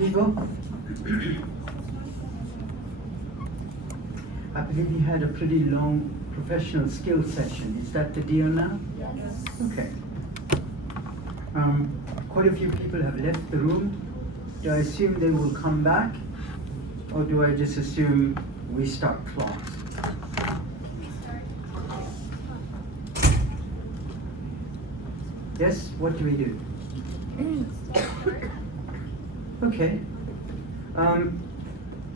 people. I believe you had a pretty long professional skills session. Is that the deal now? Yes. Okay. Quite a few people have left the room. Do I assume they will come back? Or do I just assume we start class? Yes? What do we do? Okay.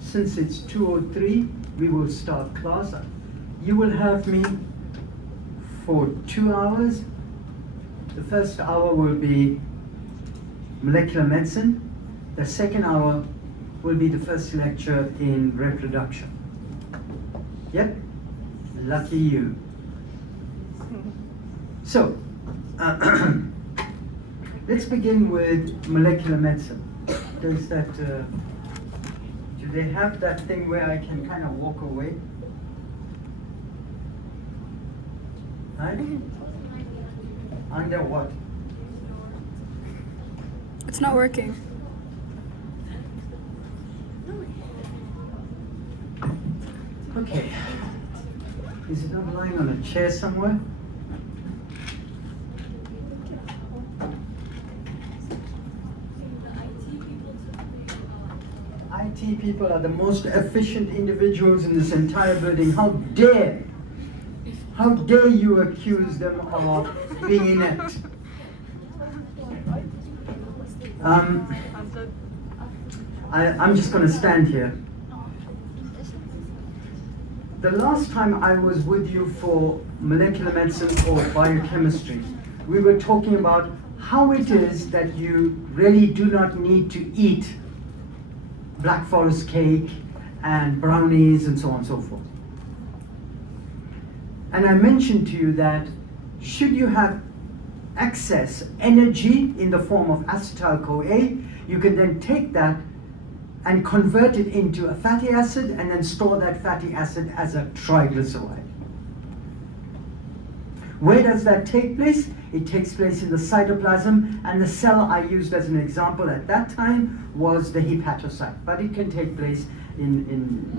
Since it's 2:03, we will start class. You will have me for 2 hours. The first hour will be molecular medicine. The second hour will be the first lecture in reproduction. Yep, lucky you. So, let's begin with molecular medicine. Does that, do they have that thing where I can kind of walk away? Right? Under what? It's not working. Okay. Is it not lying on a chair somewhere? IT people are the most efficient individuals in this entire building. How dare you accuse them of being inept? I'm just going to stand here. The last time I was with you for molecular medicine or biochemistry, we were talking about how it is that you really do not need to eat Black Forest cake and brownies and so on and so forth. And I mentioned to you that should you have excess energy in the form of acetyl-CoA, you can then take that and convert it into a fatty acid and then store that fatty acid as a triglyceride. Where does that take place? It takes place in the cytoplasm, and the cell I used as an example at that time was the hepatocyte, but it can take place in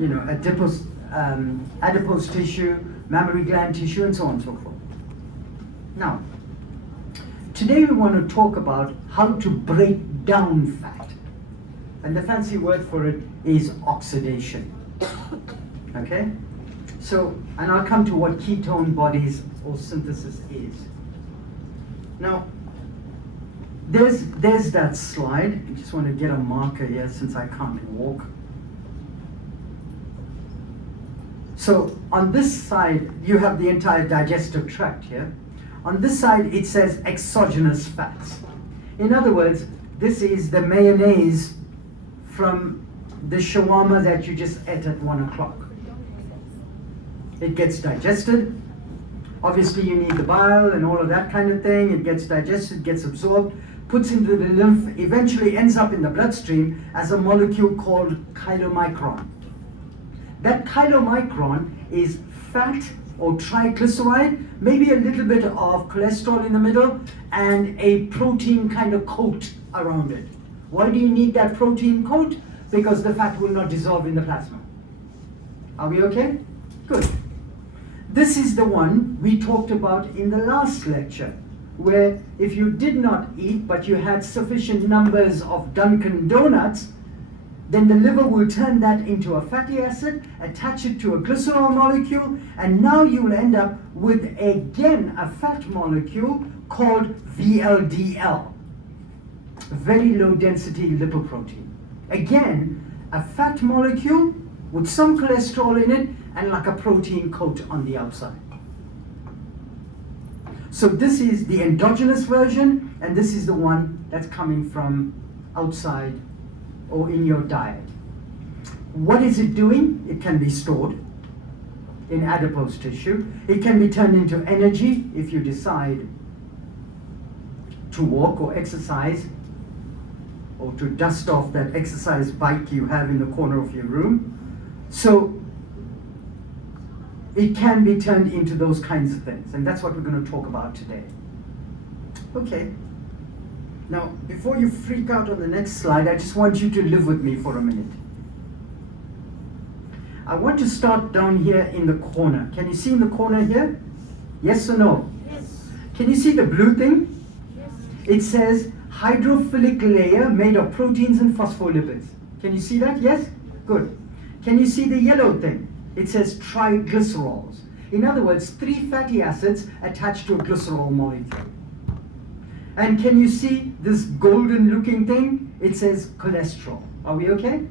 adipose tissue, mammary gland tissue, and so on and so forth. Now, today we want to talk about how to break down fat. And the fancy word for it is oxidation. Okay? So, and I'll come to what ketone bodies or synthesis is. Now, there's that slide. I just want to get a marker here since I can't walk. So, on this side, you have the entire digestive tract here. On this side, it says exogenous fats. In other words, this is the mayonnaise from the shawarma that you just ate at 1 o'clock. It gets digested. Obviously, you need the bile and all of that kind of thing. It gets digested, gets absorbed, puts into the lymph, eventually ends up in the bloodstream as a molecule called chylomicron. That chylomicron is fat or triglyceride, maybe a little bit of cholesterol in the middle, and a protein kind of coat around it. Why do you need that protein coat? Because the fat will not dissolve in the plasma. Are we okay? Good. This is the one we talked about in the last lecture, where if you did not eat, but you had sufficient numbers of Dunkin' Donuts, then the liver will turn that into a fatty acid, attach it to a glycerol molecule, and now you will end up with, again, a fat molecule called VLDL, very low density lipoprotein. Again, a fat molecule with some cholesterol in it and like a protein coat on the outside. So this is the endogenous version, and this is the one that's coming from outside or in your diet. What is it doing? It can be stored in adipose tissue. It can be turned into energy if you decide to walk or exercise, or to dust off that exercise bike you have in the corner of your room. So it can be turned into those kinds of things, and that's what we're going to talk about today. Okay. Now, before you freak out on the next slide, I just want you to live with me for a minute. I want to start down here in the corner. Can you see in the corner here? Yes or no? Yes. Can you see the blue thing? Yes. It says hydrophilic layer made of proteins and phospholipids. Can you see that? Yes? Good. Can you see the yellow thing? It says triglycerols. In other words, 3 fatty acids attached to a glycerol molecule. And can you see this golden looking thing? It says cholesterol. Are we okay?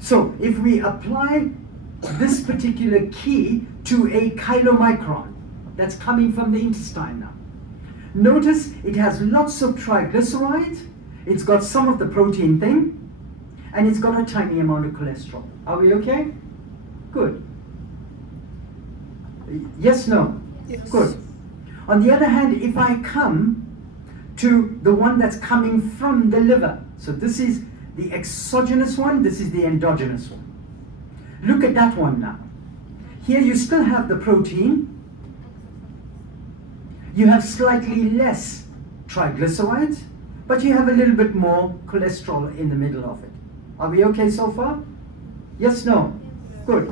So if we apply this particular key to a chylomicron that's coming from the intestine now, notice it has lots of triglycerides, it's got some of the protein thing, and it's got a tiny amount of cholesterol. Are we okay? Good. Yes, no? Yes. Good. On the other hand, if I come to the one that's coming from the liver, so this is the exogenous one, this is the endogenous one. Look at that one now. Here you still have the protein. You have slightly less triglycerides, but you have a little bit more cholesterol in the middle of it. Are we okay so far? Yes, no? Good.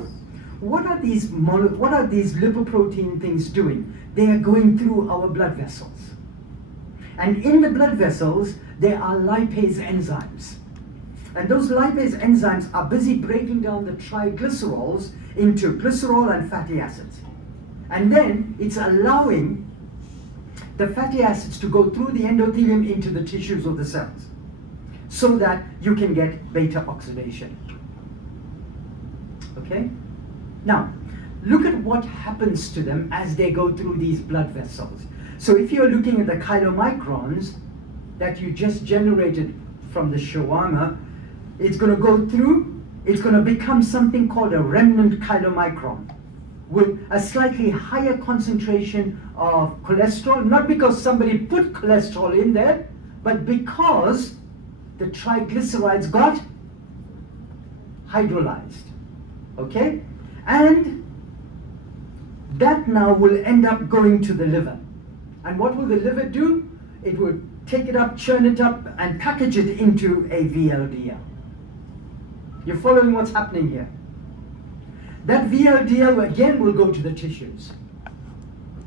What are these lipoprotein things doing? They are going through our blood vessels. And in the blood vessels, there are lipase enzymes. And those lipase enzymes are busy breaking down the triglycerols into glycerol and fatty acids. And then it's allowing the fatty acids to go through the endothelium into the tissues of the cells so that you can get beta oxidation. Okay? Now, look at what happens to them as they go through these blood vessels. So if you're looking at the chylomicrons that you just generated from the shawarma, it's going to go through, it's going to become something called a remnant chylomicron with a slightly higher concentration of cholesterol, not because somebody put cholesterol in there, but because the triglycerides got hydrolyzed. Okay? And that now will end up going to the liver. And what will the liver do? It will take it up, churn it up, and package it into a VLDL. You're following what's happening here? That VLDL again will go to the tissues.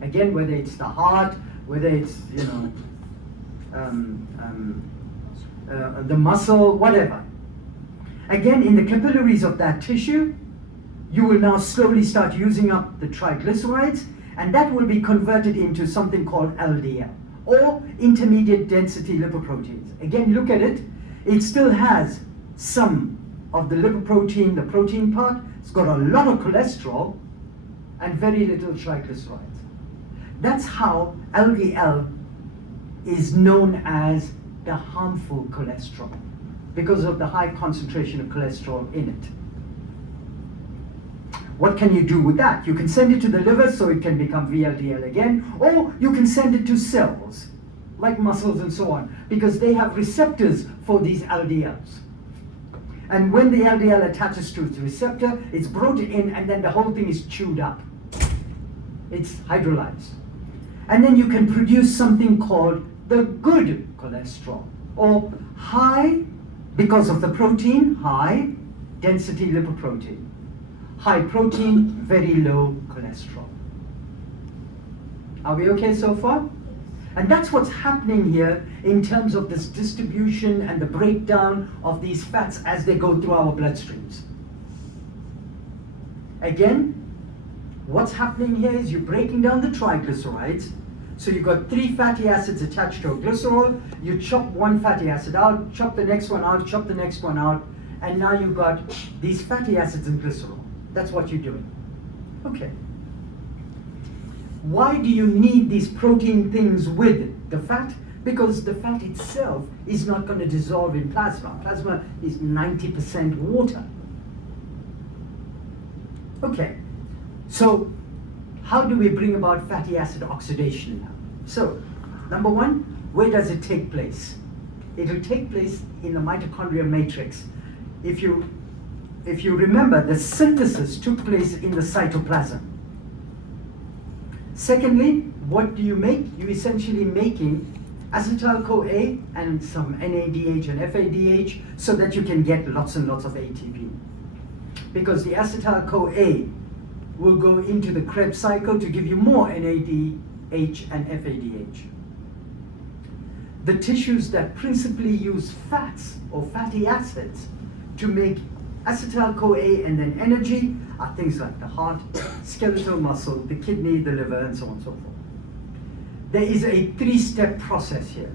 Again, whether it's the heart, whether it's, the muscle, whatever. Again, in the capillaries of that tissue, you will now slowly start using up the triglycerides, and that will be converted into something called LDL, or intermediate density lipoproteins. Again, look at it. It still has some of the lipoprotein, the protein part. It's got a lot of cholesterol and very little triglycerides. That's how LDL is known as the harmful cholesterol, because of the high concentration of cholesterol in it. What can you do with that? You can send it to the liver so it can become VLDL again, or you can send it to cells, like muscles and so on, because they have receptors for these LDLs. And when the LDL attaches to its receptor, it's brought in, and then the whole thing is chewed up. It's hydrolyzed. And then you can produce something called the good cholesterol, or high, because of the protein, high density lipoprotein. High protein, very low cholesterol. Are we okay so far? And that's what's happening here in terms of this distribution and the breakdown of these fats as they go through our bloodstreams. Again, what's happening here is you're breaking down the triglycerides. So you've got 3 fatty acids attached to a glycerol. You chop one fatty acid out, chop the next one out, chop the next one out, and now you've got these fatty acids and glycerol. That's what you're doing. Okay. Why do you need these protein things with the fat? Because the fat itself is not going to dissolve in plasma. Plasma is 90% water. Okay. So how do we bring about fatty acid oxidation now? So, number one, where does it take place? It will take place in the mitochondrial matrix. If you remember, the synthesis took place in the cytoplasm. Secondly, what do you make? You're essentially making acetyl-CoA and some NADH and FADH so that you can get lots and lots of ATP. Because the acetyl-CoA will go into the Krebs cycle to give you more NADH and FADH. The tissues that principally use fats or fatty acids to make acetyl-CoA and then energy are things like the heart, skeletal muscle, the kidney, the liver, and so on and so forth. There is a three-step process here.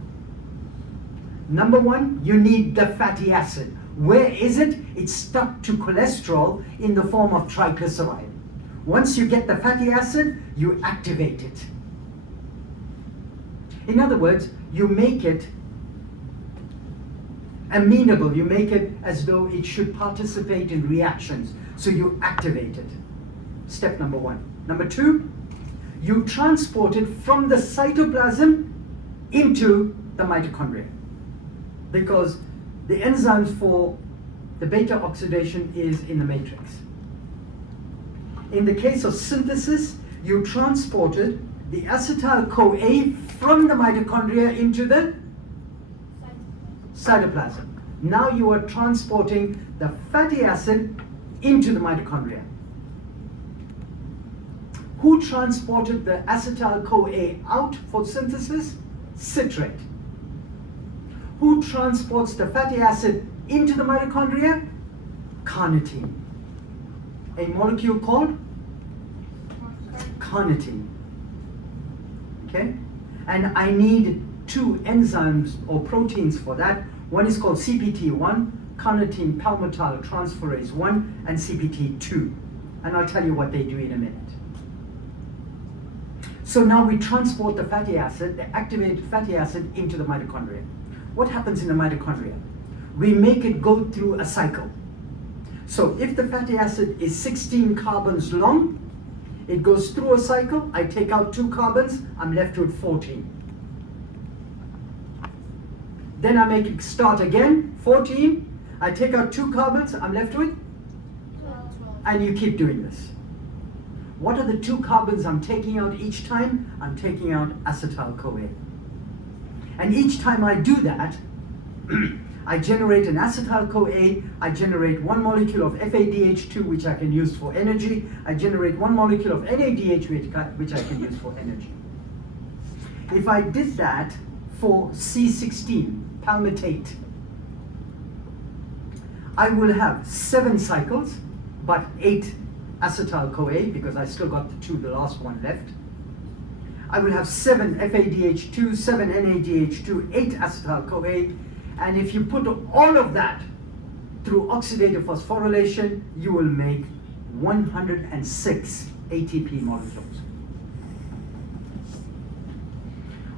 Number one, you need the fatty acid. Where is it? It's stuck to cholesterol in the form of triglyceride. Once you get the fatty acid, you activate it. In other words, you make it amenable. You make it as though it should participate in reactions. So you activate it. Step number one. Number two, you transport it from the cytoplasm into the mitochondria. Because the enzymes for the beta oxidation is in the matrix. In the case of synthesis, you transported the acetyl-CoA from the mitochondria into the cytoplasm. Now you are transporting the fatty acid into the mitochondria. Who transported the acetyl-CoA out for synthesis? Citrate. Who transports the fatty acid into the mitochondria? Carnitine. A molecule called carnitine. Okay? And I need two enzymes or proteins for that. One is called CPT1, carnitine palmitoyl transferase 1, and CPT2. And I'll tell you what they do in a minute. So now we transport the fatty acid, the activated fatty acid, into the mitochondria. What happens in the mitochondria? We make it go through a cycle. So if the fatty acid is 16 carbons long, it goes through a cycle. I take out 2 carbons, I'm left with 14. Then I make it start again, 14. I take out 2 carbons, I'm left with 12. And you keep doing this. What are the 2 carbons I'm taking out each time? I'm taking out acetyl-CoA. And each time I do that, I generate an acetyl-CoA, I generate 1 molecule of FADH2, which I can use for energy, I generate 1 molecule of NADH, which I can use for energy. If I did that for C16, palmitate, I will have 7 cycles, but 8 acetyl-CoA, because I still got the last one left. I will have 7 FADH2, 7 NADH2, 8 acetyl-CoA, and if you put all of that through oxidative phosphorylation, you will make 106 ATP molecules.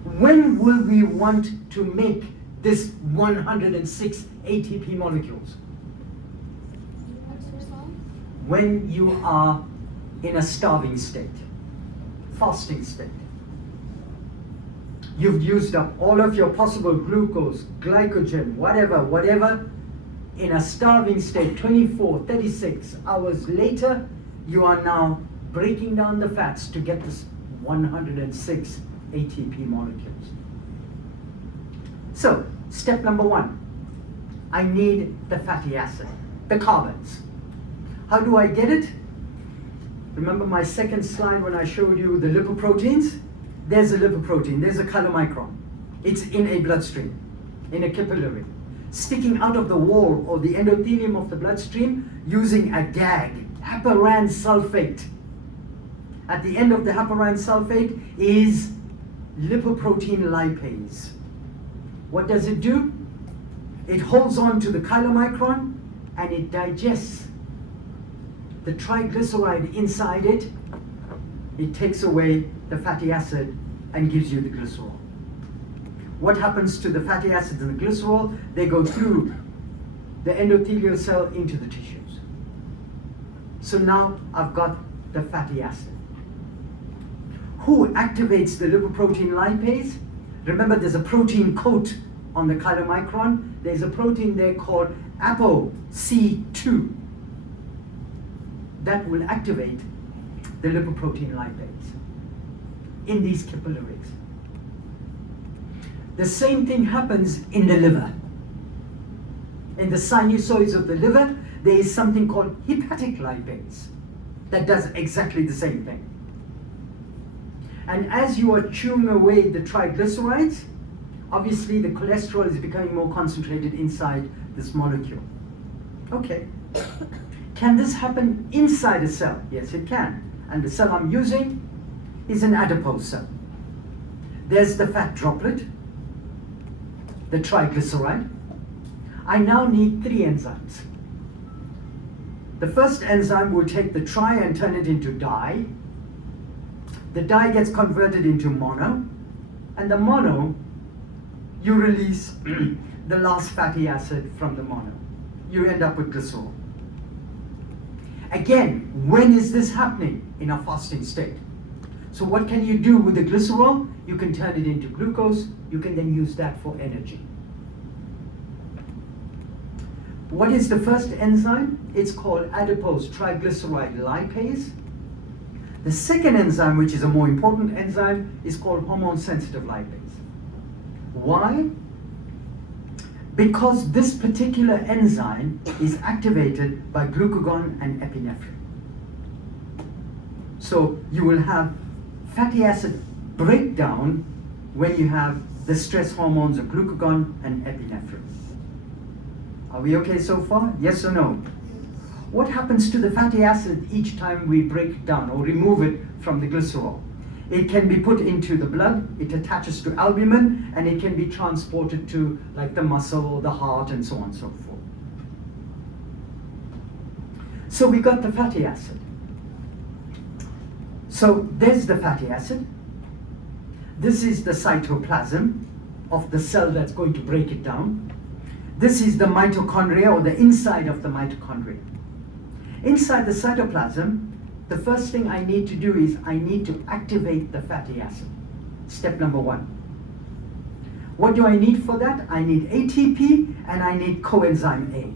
When will we want to make this 106 ATP molecules? When you are in a starving state, fasting state. You've used up all of your possible glucose, glycogen, whatever. In a starving state, 24, 36 hours later, you are now breaking down the fats to get this 106 ATP molecules. So, step number 1, I need the fatty acid, the carbons. How do I get it? Remember my second slide when I showed you the lipoproteins? There's a lipoprotein, there's a chylomicron. It's in a bloodstream, in a capillary, sticking out of the wall or the endothelium of the bloodstream using a gag, heparan sulfate. At the end of the heparan sulfate is lipoprotein lipase. What does it do? It holds on to the chylomicron and it digests the triglyceride inside it. It takes away the fatty acid and gives you the glycerol. What happens to the fatty acids and the glycerol? They go through the endothelial cell into the tissues. So now I've got the fatty acid. Who activates the lipoprotein lipase? Remember, there's a protein coat on the chylomicron. There's a protein there called ApoC2 that will activate the lipoprotein lipase in these capillaries. The same thing happens in the liver. In the sinusoids of the liver, there is something called hepatic lipase that does exactly the same thing. And as you are chewing away the triglycerides, obviously the cholesterol is becoming more concentrated inside this molecule. Okay. Can this happen inside a cell? Yes, it can. And the cell I'm using is an adipose cell. There's the fat droplet, the triglyceride. I now need 3 enzymes. The first enzyme will take the tri and turn it into di. The di gets converted into mono, and the mono, you release the last fatty acid from the mono. You end up with glycerol. Again, when is this happening? In a fasting state. So what can you do with the glycerol? You can turn it into glucose. You can then use that for energy. What is the first enzyme? It's called adipose triglyceride lipase. The second enzyme, which is a more important enzyme, is called hormone-sensitive lipase. Why? Because this particular enzyme is activated by glucagon and epinephrine. So you will have fatty acid breakdown when you have the stress hormones of glucagon and epinephrine. Are we okay so far? Yes or no? What happens to the fatty acid each time we break it down or remove it from the glycerol? It can be put into the blood, it attaches to albumin, and it can be transported to like the muscle, the heart, and so on and so forth. So we got the fatty acid. So there's the fatty acid. This is the cytoplasm of the cell that's going to break it down. This is the mitochondria, or the inside of the mitochondria. Inside the cytoplasm, the first thing I need to do is I need to activate the fatty acid. Step number 1. What do I need for that? I need ATP and I need coenzyme A.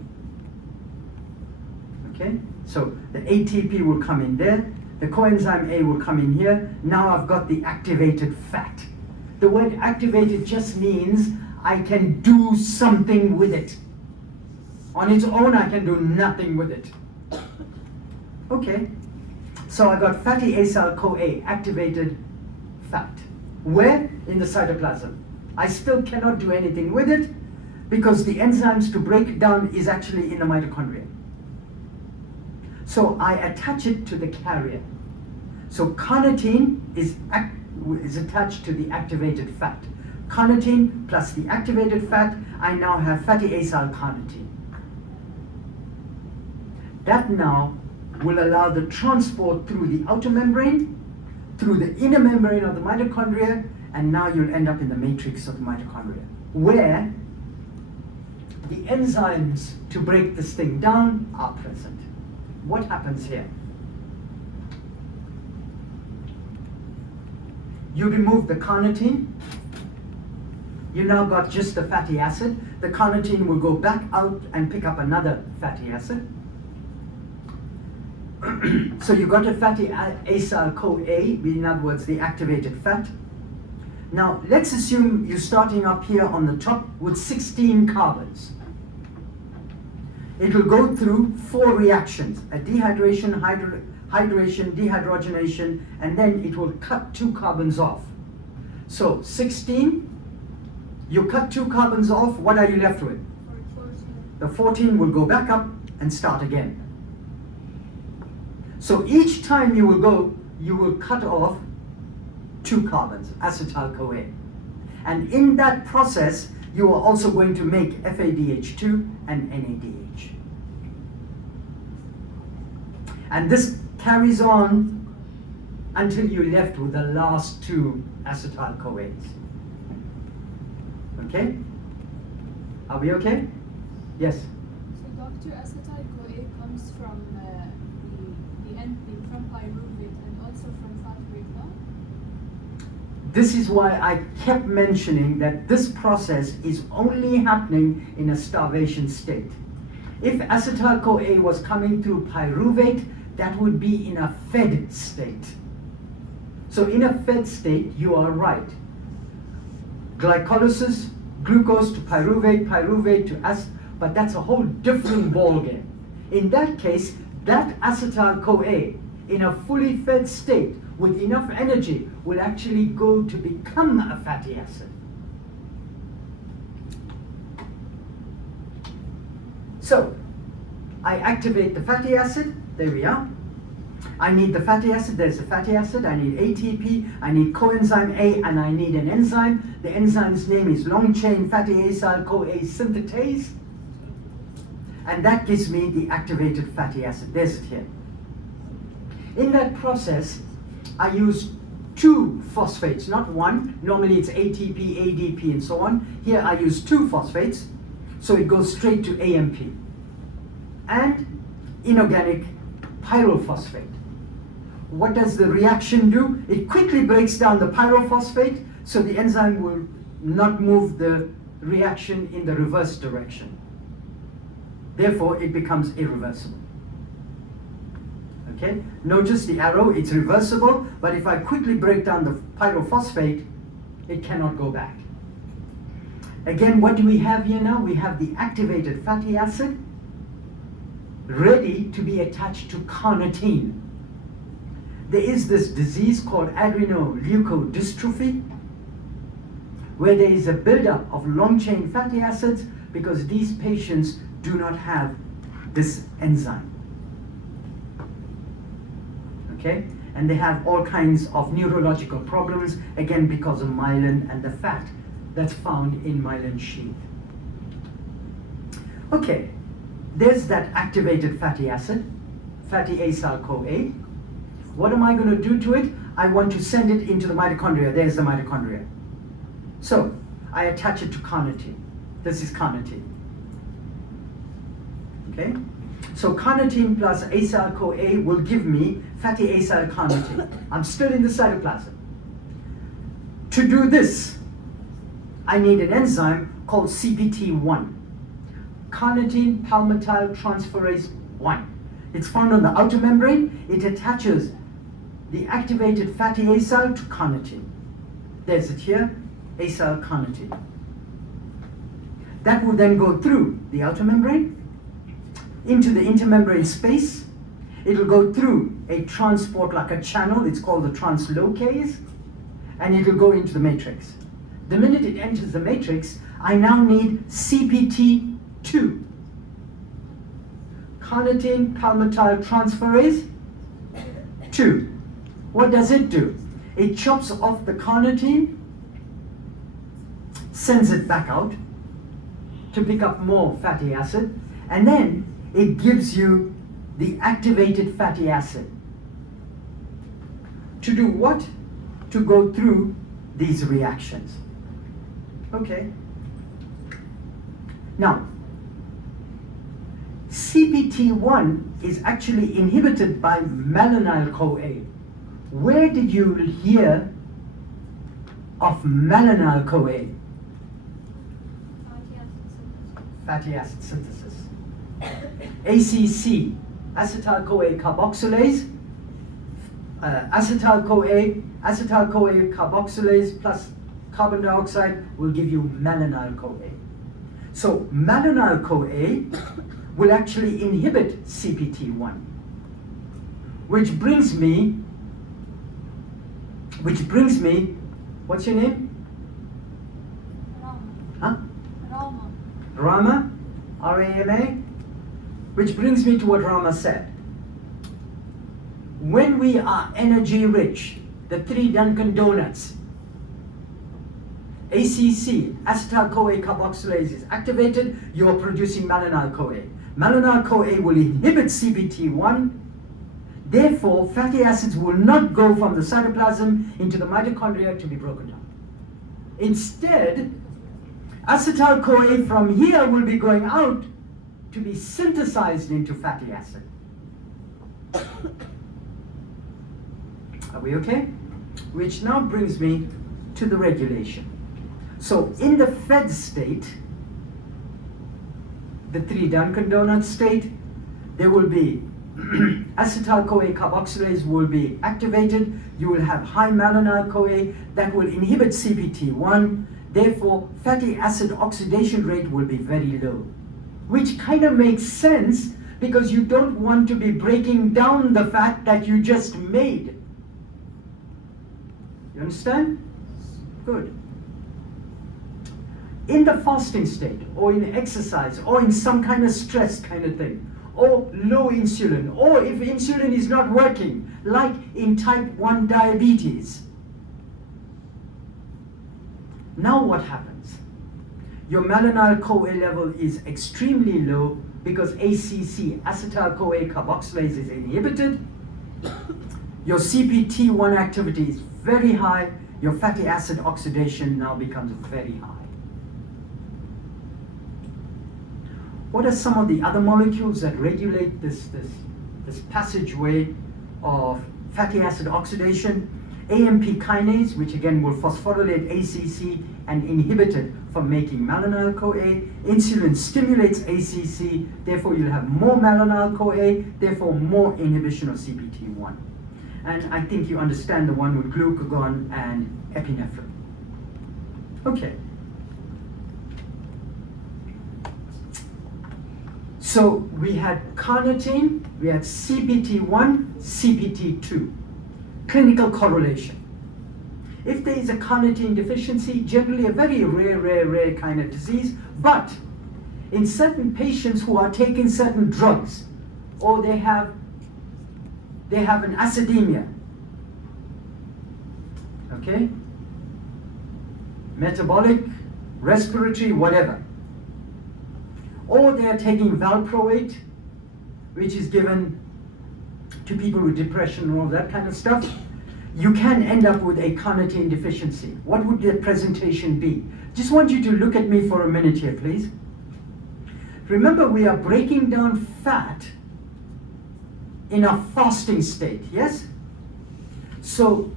Okay, so the ATP will come in there, the coenzyme A will come in here. Now I've got the activated fat. The word activated just means I can do something with it. On its own, I can do nothing with it. Okay, so I got fatty acyl-CoA, activated fat. Where? In the cytoplasm. I still cannot do anything with it because the enzymes to break it down is actually in the mitochondria. So I attach it to the carrier. So carnitine is attached to the activated fat. Carnitine plus the activated fat, I now have fatty acyl-carnitine. That now will allow the transport through the outer membrane, through the inner membrane of the mitochondria, and now you'll end up in the matrix of the mitochondria, where the enzymes to break this thing down are present. What happens here? You remove the carnitine. You now got just the fatty acid. The carnitine will go back out and pick up another fatty acid. So you got a fatty acyl-CoA, in other words, the activated fat. Now, let's assume you're starting up here on the top with 16 carbons. It will go through 4 reactions, a dehydration, hydration, dehydrogenation, and then it will cut 2 carbons off. So 16, you cut 2 carbons off, what are you left with? 14. The 14 will go back up and start again. So each time you will go, you will cut off 2 carbons, acetyl-CoA. And in that process, you are also going to make FADH2 and NADH. And this carries on until you're left with the last 2 acetyl-CoAs. Okay? Are we okay? Yes? So Dr. Acetyl-CoA comes from the end thing, from pyruvate and also from fat breakdown? This is why I kept mentioning that this process is only happening in a starvation state. If acetyl-CoA was coming through pyruvate, that would be in a fed state. So in a fed state, you are right. glycolysis, glucose to pyruvate, pyruvate to acid, but that's a whole different ballgame. In that case, that acetyl-CoA in a fully fed state with enough energy will actually go to become a fatty acid. So, I activate the fatty acid, there we are. I need the fatty acid, there's the fatty acid, I need ATP, I need coenzyme A, and I need an enzyme. The enzyme's name is long-chain fatty acyl-CoA synthetase, and that gives me the activated fatty acid. There's it here. In that process, I use 2 phosphates, not one. Normally it's ATP, ADP, and so on. Here I use 2 phosphates, so it goes straight to AMP. And inorganic pyrophosphate. What does the reaction do? It quickly breaks down the pyrophosphate, so the enzyme will not move the reaction in the reverse direction. Therefore, it becomes irreversible. Okay? Notice the arrow, it's reversible, but if I quickly break down the pyrophosphate, it cannot go back. Again, what do we have here now? We have the activated fatty acid ready to be attached to carnitine. There is this disease called adrenoleukodystrophy, where there is a buildup of long-chain fatty acids because these patients do not have this enzyme. Okay? And they have all kinds of neurological problems, again because of myelin and the fat that's found in myelin sheath. Okay, there's that activated fatty acid, fatty acyl-CoA. What am I going to do to it? I want to send it into the mitochondria. There's the mitochondria. So, I attach it to carnitine. This is carnitine. Okay? So carnitine plus acyl-CoA will give me fatty acyl-carnitine. I'm still in the cytoplasm. To do this, I need an enzyme called CPT1, carnitine palmitoyl transferase 1. It's found on the outer membrane. It attaches the activated fatty acyl to carnitine. There's it here, acyl-carnitine. That will then go through the outer membrane into the intermembrane space. It'll go through a transport like a channel, it's called the translocase, and it'll go into the matrix. The minute it enters the matrix, I now need CPT2, carnitine palmitoyl transferase 2. What does it do? It chops off the carnitine, sends it back out to pick up more fatty acid, and then it gives you the activated fatty acid. To do what? To go through these reactions. Okay. Now, CPT1 is actually inhibited by malonyl-CoA. Where did you hear of malonyl-CoA? Fatty acid synthesis. ACC, acetyl-CoA carboxylase, acetyl-CoA carboxylase plus carbon dioxide will give you malonyl-CoA. So malonyl-CoA will actually inhibit CPT1, which brings me, what's your name? Huh? Rama, R-A-M-A, which brings me to what Rama said. When we are energy rich, the 3 Dunkin' Donuts, ACC, acetyl-CoA carboxylase is activated, you're producing malonyl-CoA. Malonyl-CoA will inhibit CPT1, therefore fatty acids will not go from the cytoplasm into the mitochondria to be broken down. Instead, acetyl-CoA from here will be going out to be synthesized into fatty acid. Are we okay? Which now brings me to the regulation. So in the fed state, the 3 Dunkin' Donuts state, there will be acetyl-CoA carboxylase will be activated. You will have high malonyl-CoA that will inhibit CPT1. Therefore, fatty acid oxidation rate will be very low, which kind of makes sense because you don't want to be breaking down the fat that you just made. You understand? Good. In the fasting state, or in exercise, or in some kind of stress kind of thing, or low insulin, or if insulin is not working, like in type 1 diabetes. Now what happens? Your malonyl-CoA level is extremely low because ACC, acetyl-CoA carboxylase, is inhibited. Your CPT1 activity is very high. Your fatty acid oxidation now becomes very high. What are some of the other molecules that regulate this passageway of fatty acid oxidation? AMP kinase, which again will phosphorylate ACC and inhibit it from making malonyl-CoA. Insulin stimulates ACC, therefore you'll have more malonyl-CoA, therefore more inhibition of CPT1. And I think you understand the one with glucagon and epinephrine. Okay. So we had carnitine, we had CPT1, CPT2. Clinical correlation. If there is a carnitine deficiency, generally a very rare kind of disease, but in certain patients who are taking certain drugs, or they have an acidemia, okay? Metabolic, respiratory, whatever. Or they are taking valproate, which is given to people with depression and all that kind of stuff. You can end up with a carnitine deficiency. What would the presentation be? Just want you to look at me for a minute here, please. Remember, we are breaking down fat in a fasting state, yes? So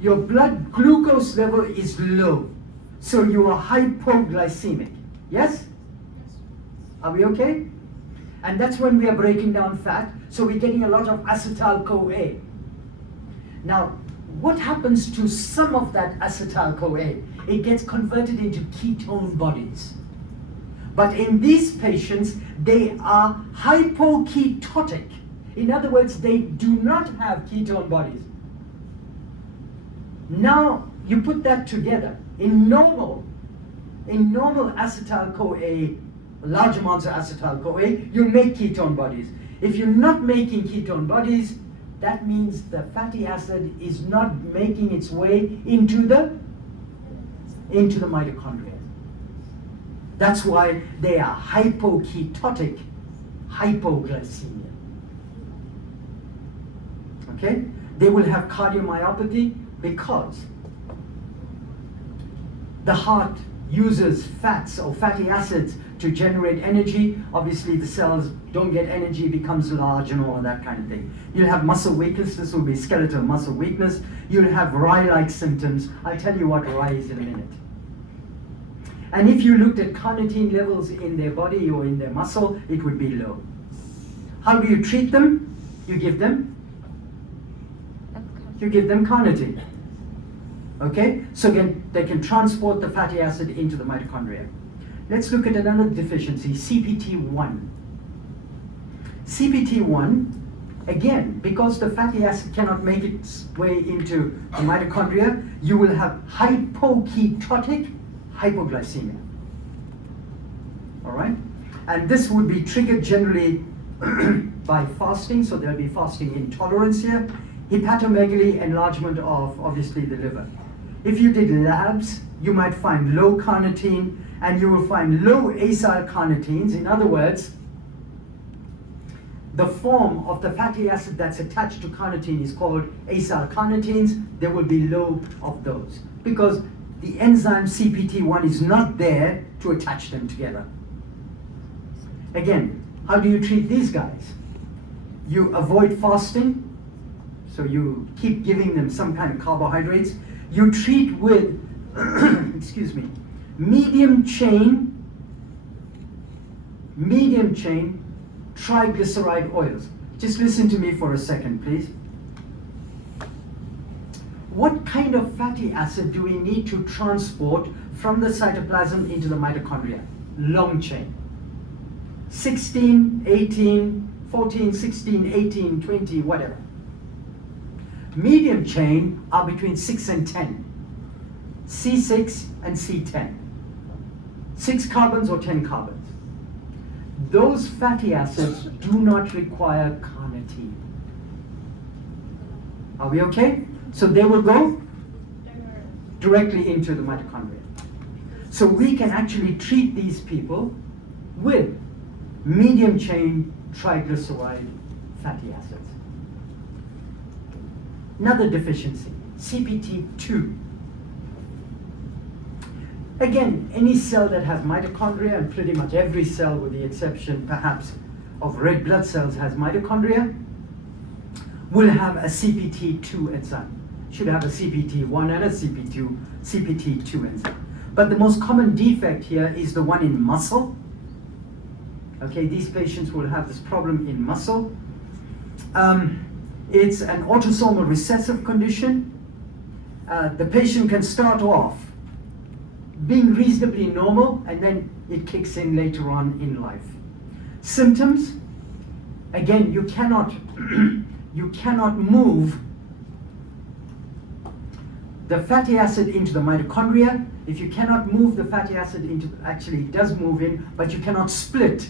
your blood glucose level is low. So you are hypoglycemic, yes? Are we okay? And that's when we are breaking down fat, so we're getting a lot of acetyl-CoA. Now, what happens to some of that acetyl-CoA? It gets converted into ketone bodies. But in these patients, they are hypoketotic. In other words, they do not have ketone bodies. Now, you put that together. In normal acetyl-CoA, large amounts of acetyl-CoA, you make ketone bodies. If you're not making ketone bodies, that means the fatty acid is not making its way into the mitochondria. That's why they are hypoketotic hypoglycemia. Okay? They will have cardiomyopathy because the heart uses fats or fatty acids to generate energy. Obviously the cells don't get energy, becomes large and all of that kind of thing. You'll have muscle weakness. This will be skeletal muscle weakness. You'll have rye-like symptoms. I'll tell you what rye is in a minute. And if you looked at carnitine levels in their body or in their muscle, it would be low. How do you treat them? You give them carnitine. Okay, so again, they can transport the fatty acid into the mitochondria. Let's look at another deficiency, CPT1. CPT1, again, because the fatty acid cannot make its way into the mitochondria, you will have hypoketotic hypoglycemia. All right? And this would be triggered generally by fasting, so there'll be fasting intolerance here. Hepatomegaly, enlargement of, obviously, the liver. If you did labs, you might find low carnitine, and you will find low acyl carnitines. In other words, the form of the fatty acid that's attached to carnitine is called acyl carnitines. There will be low of those because the enzyme CPT1 is not there to attach them together. Again, how do you treat these guys? You avoid fasting, so you keep giving them some kind of carbohydrates. You treat with, excuse me, medium chain triglyceride oils. Just listen to me for a second, please. what kind of fatty acid do we need to transport from the cytoplasm into the mitochondria? Long chain. 16, 18, 14, 16, 18, 20, whatever. Medium chain are between 6 and 10. C6 and C10. 6 carbons or 10 carbons. Those fatty acids do not require carnitine. Are we okay? So they will go directly into the mitochondria. So we can actually treat these people with medium chain triglyceride fatty acids. Another deficiency, CPT2. Again, any cell that has mitochondria, and pretty much every cell with the exception perhaps of red blood cells has mitochondria, will have a CPT2 enzyme. Should have a CPT1 and a CPT2 enzyme. But the most common defect here is the one in muscle. Okay, these patients will have this problem in muscle. It's an autosomal recessive condition. The patient can start off being reasonably normal, and then it kicks in later on in life. Symptoms, again, you cannot move the fatty acid into the mitochondria. If you cannot move the fatty acid into, actually it does move in, but you cannot split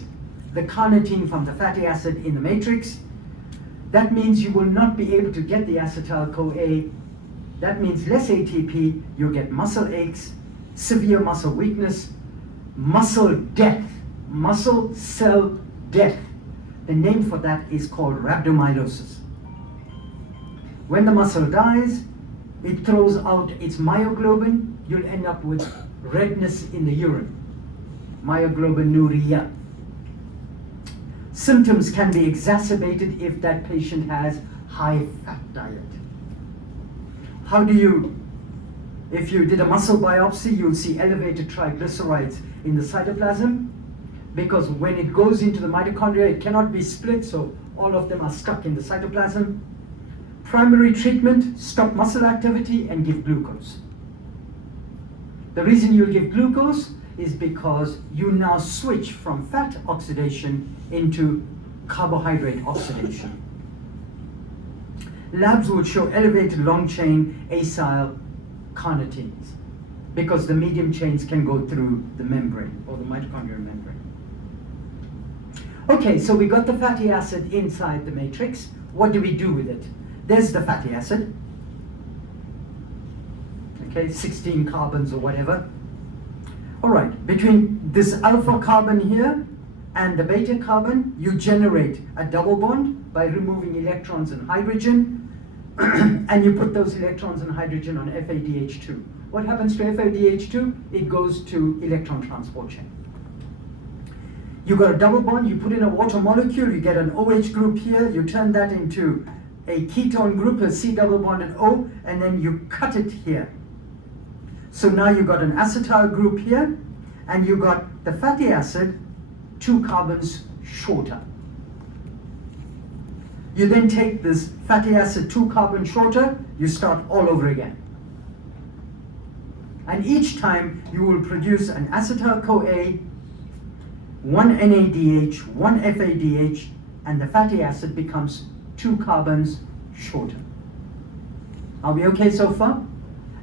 the carnitine from the fatty acid in the matrix. That means you will not be able to get the acetyl-CoA. That means less ATP, you'll get muscle aches, severe muscle weakness, muscle death, muscle cell death. The name for that is called rhabdomyolysis. When the muscle dies, it throws out its myoglobin, you'll end up with redness in the urine, myoglobinuria. Symptoms can be exacerbated if that patient has high fat diet. How do you, if you did a muscle biopsy, you'll see elevated triglycerides in the cytoplasm, because when it goes into the mitochondria, it cannot be split, so all of them are stuck in the cytoplasm. Primary treatment, stop muscle activity and give glucose. The reason you give glucose is because you now switch from fat oxidation into carbohydrate oxidation. Labs will show elevated long-chain acyl carnitines because the medium chains can go through the membrane or the mitochondrial membrane. Okay, so we got the fatty acid inside the matrix. What do we do with it? There's the fatty acid. Okay, 16 carbons or whatever. All right, between this alpha carbon here and the beta carbon, you generate a double bond by removing electrons and hydrogen, and you put those electrons and hydrogen on FADH2. What happens to FADH2? It goes to electron transport chain. You got a double bond, you put in a water molecule, you get an OH group here, you turn that into a ketone group, a C double bond and O, and then you cut it here. So now you've got an acetyl group here, and you got the fatty acid 2 carbons shorter. You then take this fatty acid 2 carbons shorter, you start all over again. And each time you will produce an acetyl-CoA, 1 NADH, 1 FADH, and the fatty acid becomes 2 carbons shorter. Are we okay so far?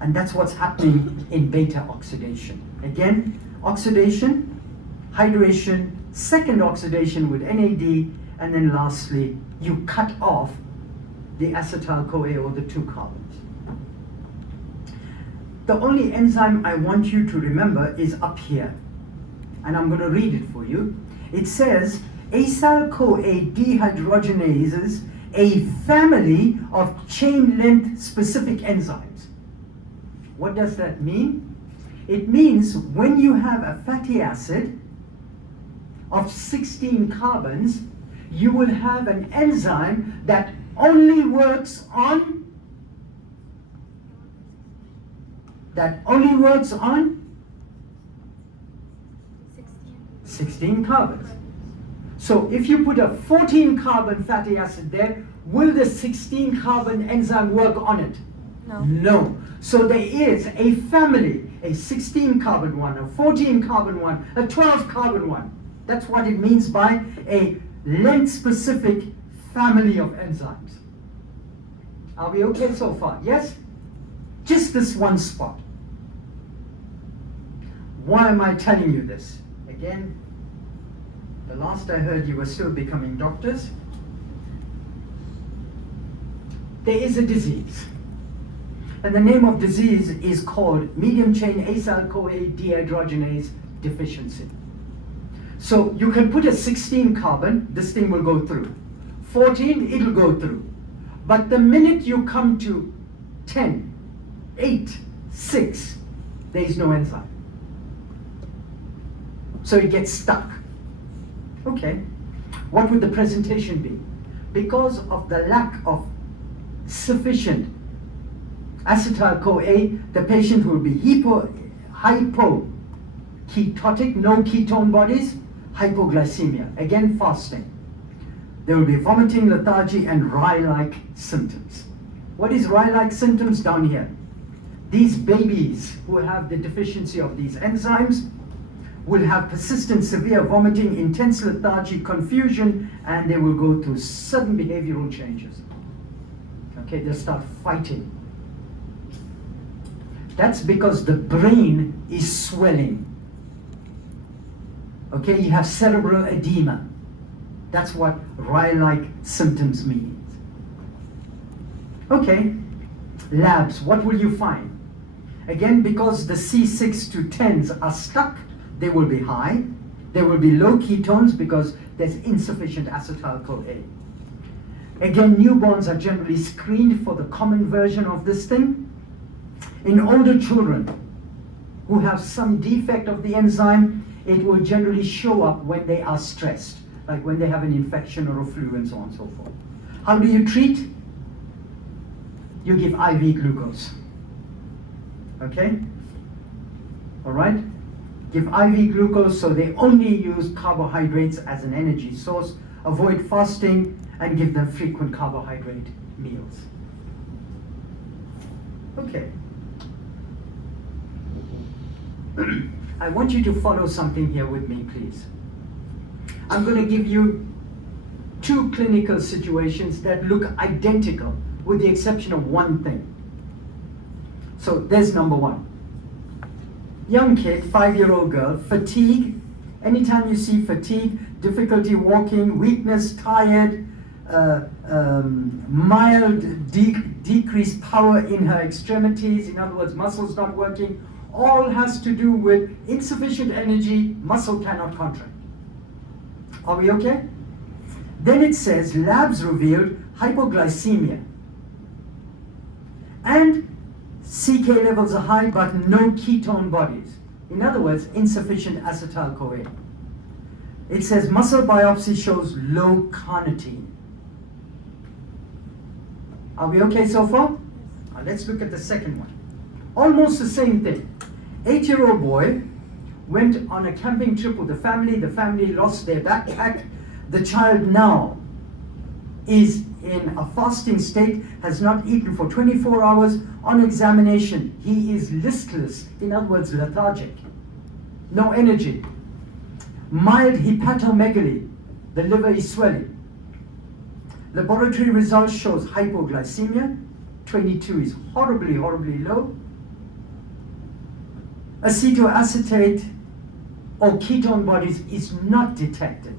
And that's what's happening in beta oxidation. Again, oxidation, hydration, second oxidation with NAD, and then lastly, you cut off the acetyl-CoA or the 2 carbons. The only enzyme I want you to remember is up here, and I'm going to read it for you. It says, acyl-CoA dehydrogenases, a family of chain-length specific enzymes. What does that mean? It means when you have a fatty acid of 16 carbons, you will have an enzyme that only works on 16 carbons. So if you put a 14 carbon fatty acid there, will the 16 carbon enzyme work on it? No. No. So there is a family, a 16 carbon one, a 14 carbon one, a 12 carbon one. That's what it means by a length specific family of enzymes. Are we okay so far? Yes? Just this one spot. Why am I telling you this? Again, the last I heard you were still becoming doctors. There is a disease. And the name of disease is called medium chain acyl-CoA dehydrogenase deficiency. So you can put a 16 carbon, this thing will go through. 14, it'll go through. But the minute you come to 10, 8, 6, there is no enzyme. So it gets stuck. Okay, what would the presentation be? Because of the lack of sufficient acetyl-CoA, the patient will be hypoketotic, no ketone bodies, hypoglycemia, again fasting. There will be vomiting, lethargy, and rye-like symptoms. What is rye-like symptoms? Down here. These babies who have the deficiency of these enzymes will have persistent severe vomiting, intense lethargy, confusion, and they will go through sudden behavioral changes. Okay, they'll start fighting. That's because the brain is swelling. Okay, you have cerebral edema. That's what rye-like symptoms mean. Okay, labs, what will you find? Again, because the C6 to 10s are stuck, they will be high. There will be low ketones because there's insufficient acetyl-CoA. Again, newborns are generally screened for the common version of this thing. In older children who have some defect of the enzyme, it will generally show up when they are stressed, like when they have an infection or a flu and so on and so forth. How do you treat? You give IV glucose. Okay? All right? Give IV glucose, so they only use carbohydrates as an energy source, avoid fasting, and give them frequent carbohydrate meals. Okay. I want you to follow something here with me, please. I'm going to give you two clinical situations that look identical, with the exception of one thing. So there's number one. Young kid, 5-year-old girl, fatigue. Anytime you see fatigue, difficulty walking, weakness, tired, mild decreased power in her extremities, in other words, muscles not working, all has to do with insufficient energy, muscle cannot contract. Are we okay? Then it says, labs revealed hypoglycemia. And CK levels are high, but no ketone bodies. In other words, insufficient acetyl-CoA. It says muscle biopsy shows low carnitine. Are we okay so far? Now let's look at the second one. Almost the same thing. 8-year-old boy went on a camping trip with the family. The family lost their backpack. The child now is in a fasting state, has not eaten for 24 hours. On examination, he is listless, in other words, lethargic. No energy. Mild hepatomegaly, the liver is swelling. Laboratory results shows hypoglycemia, 22 is horribly, horribly low. Acetoacetate or ketone bodies is not detected.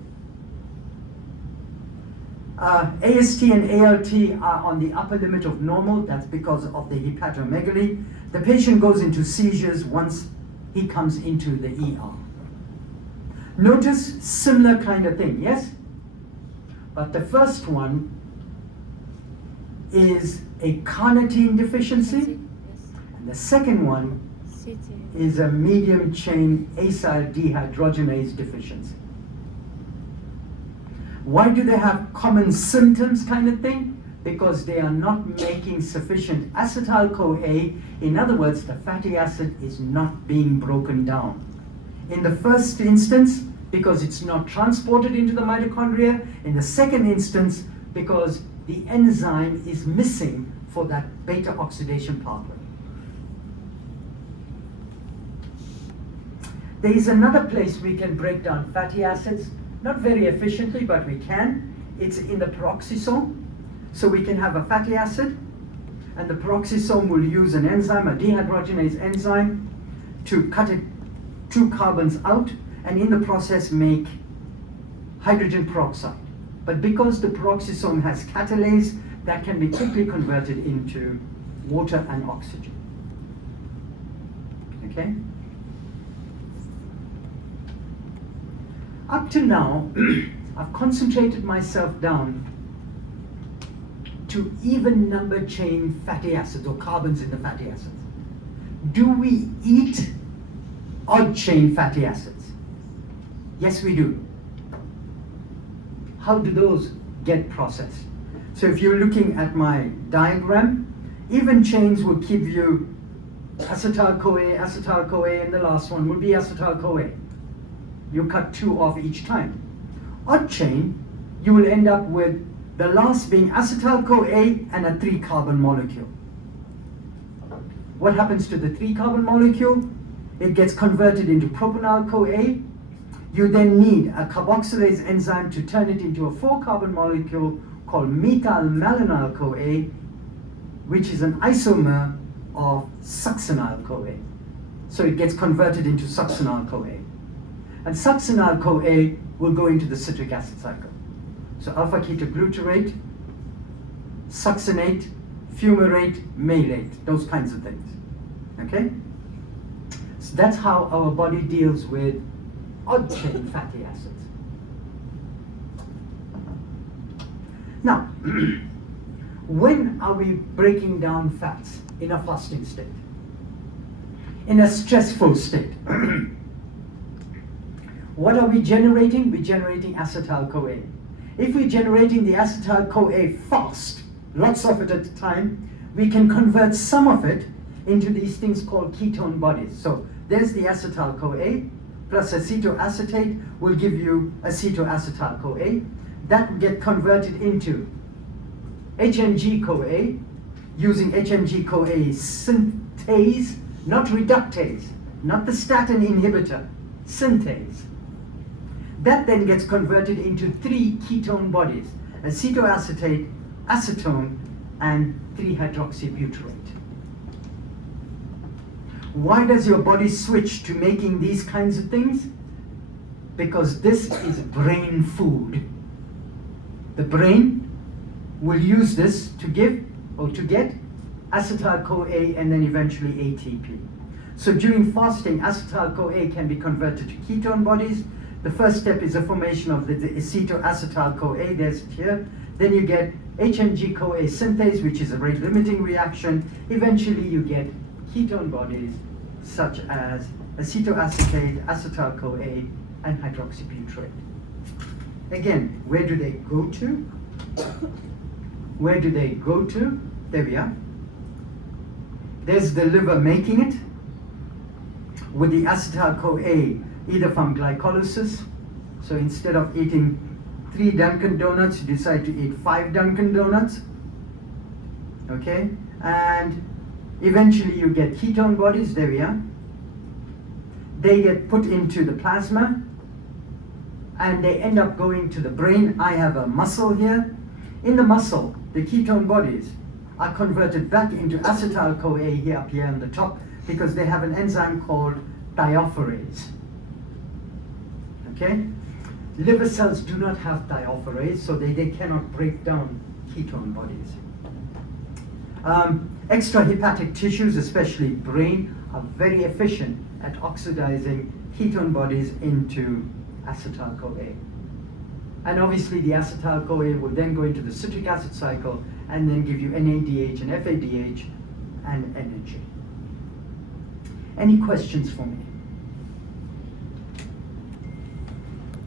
AST and ALT are on the upper limit of normal. That's because of the hepatomegaly. The patient goes into seizures once he comes into the ER. Notice similar kind of thing, yes? But the first one is a carnitine deficiency, and the second one is a medium chain acyl dehydrogenase deficiency. Why do they have common symptoms kind of thing? Because they are not making sufficient acetyl-CoA. In other words, the fatty acid is not being broken down. In the first instance, because it's not transported into the mitochondria. In the second instance, because the enzyme is missing for that beta oxidation pathway. There is another place we can break down fatty acids, not very efficiently, but we can. It's in the peroxisome. So we can have a fatty acid, and the peroxisome will use an enzyme, a dehydrogenase enzyme, to cut it 2 carbons out, and in the process make hydrogen peroxide. But because the peroxisome has catalase, that can be quickly converted into water and oxygen. Okay? Up to now, I've concentrated myself down to even number chain fatty acids or carbons in the fatty acids. Do we eat odd chain fatty acids? Yes, we do. How do those get processed? So if you're looking at my diagram, even chains will give you acetyl-CoA, and the last one will be acetyl-CoA. You cut 2 off each time. Odd chain, you will end up with the last being acetyl-CoA and a 3-carbon molecule. What happens to the 3-carbon molecule? It gets converted into propanol-CoA. You then need a carboxylase enzyme to turn it into a 4-carbon molecule called methyl-malonyl-CoA, which is an isomer of succinyl-CoA. So it gets converted into succinyl-CoA. And succinyl-CoA will go into the citric acid cycle. So alpha-ketoglutarate, succinate, fumarate, malate, those kinds of things. Okay? So that's how our body deals with odd chain fatty acids. Now, when are we breaking down fats in a fasting state? In a stressful state. What are we generating? We're generating acetyl-CoA. If we're generating the acetyl-CoA fast, lots of it at a time, we can convert some of it into these things called ketone bodies. So there's the acetyl-CoA plus acetoacetate will give you acetoacetyl-CoA. That will get converted into HMG-CoA using HMG-CoA synthase, not reductase, not the statin inhibitor, synthase. That then gets converted into 3 ketone bodies, acetoacetate, acetone, and 3-hydroxybutyrate. Why does your body switch to making these kinds of things? Because this is brain food. The brain will use this to give or to get acetyl-CoA and then eventually ATP. So during fasting, acetyl-CoA can be converted to ketone bodies. The first step is the formation of the acetoacetyl-CoA, there's it here. Then you get HMG-CoA synthase, which is a rate-limiting reaction. Eventually you get ketone bodies such as acetoacetate, acetyl-CoA, and hydroxybutyrate. Again, where do they go to? Where do they go to? There we are. There's the liver making it with the acetyl-CoA either from glycolysis. So instead of eating 3 Dunkin' Donuts, you decide to eat 5 Dunkin' Donuts. Okay? And eventually you get ketone bodies, there we are. They get put into the plasma and they end up going to the brain. I have a muscle here. In the muscle, the ketone bodies are converted back into acetyl-CoA here up here on the top because they have an enzyme called thiophorase. Okay? Liver cells do not have thiophorase, so they cannot break down ketone bodies. Extrahepatic tissues, especially brain, are very efficient at oxidizing ketone bodies into acetyl-CoA. And obviously the acetyl-CoA will then go into the citric acid cycle and then give you NADH and FADH and energy. Any questions for me?